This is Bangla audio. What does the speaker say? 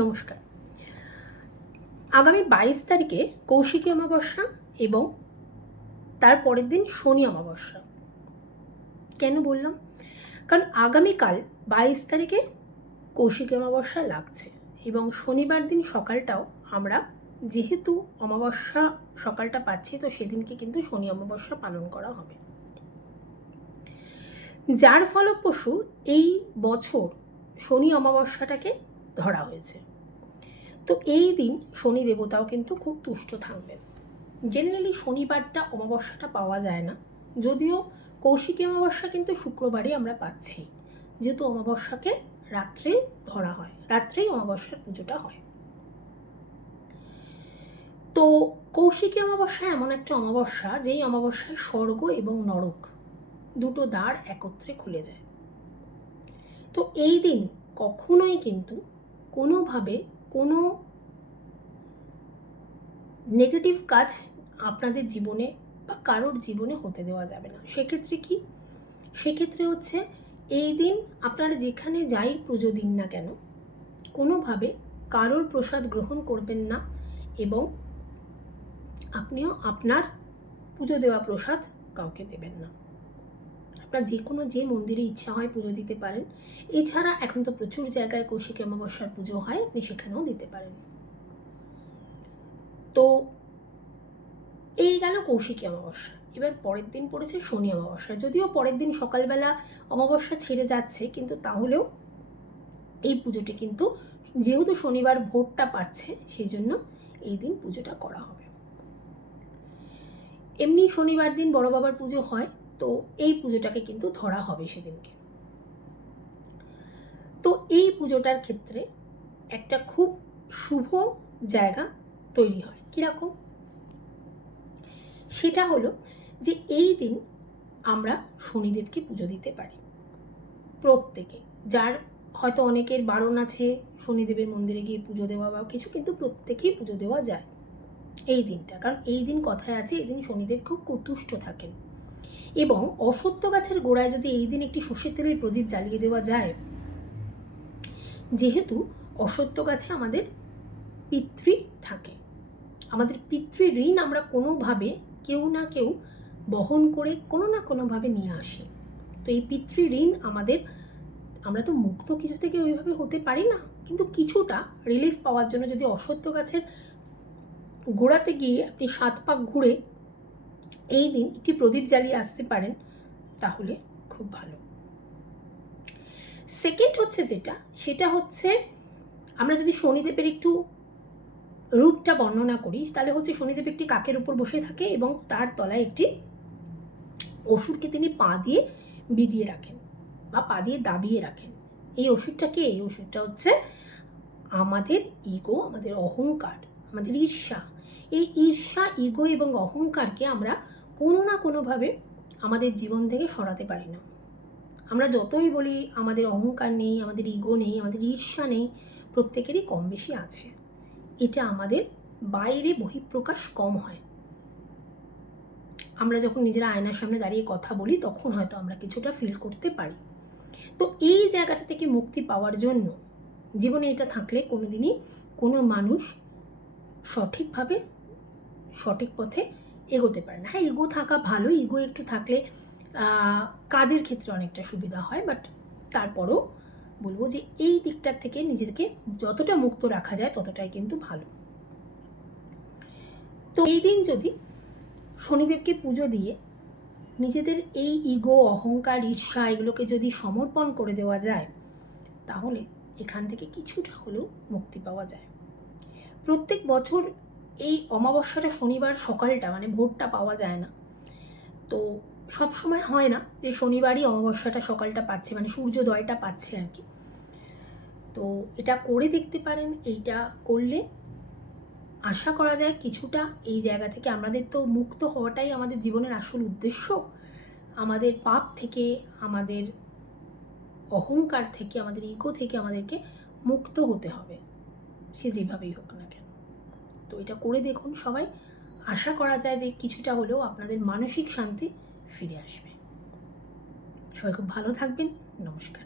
নমস্কার। আগামী বাইশ তারিখে কৌশিকী অমাবস্যা এবং তার পরের দিন শনি অমাবস্যা। কেন বললাম? কারণ আগামীকাল বাইশ তারিখে কৌশিকী অমাবস্যা লাগছে এবং শনিবার দিন সকালটাও আমরা যেহেতু অমাবস্যা সকালটা পাচ্ছি, তো সেদিনকে কিন্তু শনি অমাবস্যা পালন করা হবে। যার ফলপ্রসূ এই বছর শনি অমাবস্যাটাকে ধরা হয়েছে। তো এই দিন শনি দেবতাও কিন্তু খুব তুষ্ট থাকবেন। জেনারেলি শনিবারটা অমাবস্যাটা পাওয়া যায় না। যদিও কৌশিকী অমাবস্যা কিন্তু শুক্রবারই আমরা পাচ্ছি। যেহেতু অমাবস্যাকে রাত্রে ধরা হয়, রাত্রেই অমাবস্যার পুজোটা হয়। তো কৌশিকী অমাবস্যা এমন একটা অমাবস্যা, যেই অমাবস্যায় স্বর্গ এবং নরক দুটো দ্বার একত্রে খুলে যায়। তো এই দিন কখনোই কিন্তু কোনোভাবে কোনো নেগেটিভ কাজ আপনাদের জীবনে বা কারোর জীবনে হতে দেওয়া যাবে না। সেক্ষেত্রে কি? সেক্ষেত্রে হচ্ছে এই দিন আপনারা যেখানে যাই পুজো দিন না কেন, কোনোভাবে কারোর প্রসাদ গ্রহণ করবেন না এবং আপনিও আপনার পুজো দেওয়া প্রসাদ কাউকে দেবেন না। আপনার যে কোনো যে মন্দিরে ইচ্ছা হয় পুজো দিতে পারেন। এছাড়া এখন তো প্রচুর জায়গায় কৌশিক অমাবস্যার পুজো হয়, আপনি সেখানেও দিতে পারেন। তো এই গেল কৌশিকী অমাবস্যা। এবার পরের দিন পড়েছে শনি অমাবস্যা। যদিও পরের দিন সকালবেলা অমাবস্যা ছেড়ে যাচ্ছে, কিন্তু তাহলেও এই পুজোটি কিন্তু যেহেতু শনিবার ভোরটা পাচ্ছে সেই জন্য এই দিন পুজোটা করা হবে। এমনি শনিবার দিন বড় বাবার পুজো হয়। তো এই পুজোটাকে কিন্তু ধরা হবে সেদিনকে। তো এই পুজোটার ক্ষেত্রে একটা খুব শুভ জায়গা তৈরি হয়। কীরকম? সেটা হলো যে এই দিন আমরা শনিদেবকে পুজো দিতে পারি। প্রত্যেকে। যার হয়তো অনেকের বারণ আছে, শনিদেবের মন্দিরে গিয়ে পুজো দেওয়া বা কিছু, কিন্তু প্রত্যেকেই পুজো দেওয়া যায় এই দিনটা। কারণ এই দিন কথায় আছে, এই দিন শনিদেব খুব কুতুষ্ট থাকেন। এবং অসত্য গাছের গোড়ায় যদি এই দিন একটি সর্ষের তেলের প্রদীপ জ্বালিয়ে দেওয়া যায়, যেহেতু অসত্য গাছে আমাদের পিতৃ থাকে। আমাদের পিতৃ ঋণ আমরা কোনোভাবে কেউ না কেউ বহন করে কোনো না কোনোভাবে নিয়ে আসি। তো এই পিতৃ ঋণ আমাদের, আমরা তো মুক্ত কিছু থেকে ওইভাবে হতে পারি না, কিন্তু কিছুটা রিলিফ পাওয়ার জন্য যদি অসত্য গাছের গোড়াতে গিয়ে আপনি সাত পাক ঘুরে এই দিন একটি প্রদীপ জ্বালিয়ে আসতে পারেন, তাহলে খুব ভালো। সেকেন্ড হচ্ছে যেটা, সেটা হচ্ছে আমরা যদি শনিদেবের একটু রূপটা বর্ণনা করি, তাহলে হচ্ছে শনিদেব একটি কাকের উপর বসে থাকে এবং তার তলায় একটি ওষুধকে তিনি পা দিয়ে বিদিয়ে রাখেন বা পা দিয়ে দাবিয়ে রাখেন। এই ওষুধটা কি? এই ওষুধটা হচ্ছে আমাদের ইগো আমাদের অহংকার, আমাদের ঈর্ষা। এই ঈর্ষা ইগো এবং অহংকারকে আমরা কোনো না কোনোভাবে আমাদের জীবন থেকে সরাতে পারি না। আমরা যতই বলি আমাদের অহংকার নেই, আমাদের ইগো নেই, আমাদের ঈর্ষা নেই, প্রত্যেকেরই কম বেশি আছে। এটা আমাদের বাইরে বহিঃপ্রকাশ কম হয়। আমরা যখন নিজেরা আয়নার সামনে দাঁড়িয়ে কথা বলি, তখন হয়তো আমরা কিছুটা ফিল করতে পারি। তো এই জায়গাটা থেকে মুক্তি পাওয়ার জন্য জীবনে এটা থাকলে কোনো দিনই কোনো মানুষ সঠিকভাবে সঠিক পথে এগোতে পারে না। হ্যাঁ ইগো থাকা ভালো। ইগো একটু থাকলে কাজের ক্ষেত্রে অনেকটা সুবিধা হয় বাট তারপরও বলব যে এই দিকটার থেকে নিজেকে যতটা মুক্ত রাখা যায়, ততটাই কিন্তু ভালো। তো এই দিন যদি শনিদেবকে পুজো দিয়ে নিজেদের এই ইগো অহংকার, ঈর্ষা এগুলোকে যদি সমর্পণ করে দেওয়া যায়, তাহলে এখান থেকে কিছুটা হলেও মুক্তি পাওয়া যায়। প্রত্যেক বছর এই অমাবস্যাটা শনিবার সকালটা মানে ভোরটা পাওয়া যায় না। তো সব সময় হয় না যে শনিবারই অমাবস্যাটা সকালটা পাচ্ছে মানে সূর্যোদয়টা পাচ্ছে আর কি। তো এটা করে দেখতে পারেন, এইটা করলে আশা করা যায় কিছুটা এই জায়গা থেকে আমাদের তো মুক্ত হওয়াটাই আমাদের জীবনের আসল উদ্দেশ্য। আমাদের পাপ থেকে, আমাদের অহংকার থেকে, আমাদের ইগো থেকে আমাদেরকে মুক্ত হতে হবে। সে যেভাবেই হোক না কেন। তো এটা করে দেখুন সবাই। আশা করা যায় যে কিছুটা হলেও আপনাদের মানসিক শান্তি ফিরে আসবে। সবাই খুব ভালো থাকবেন। নমস্কার।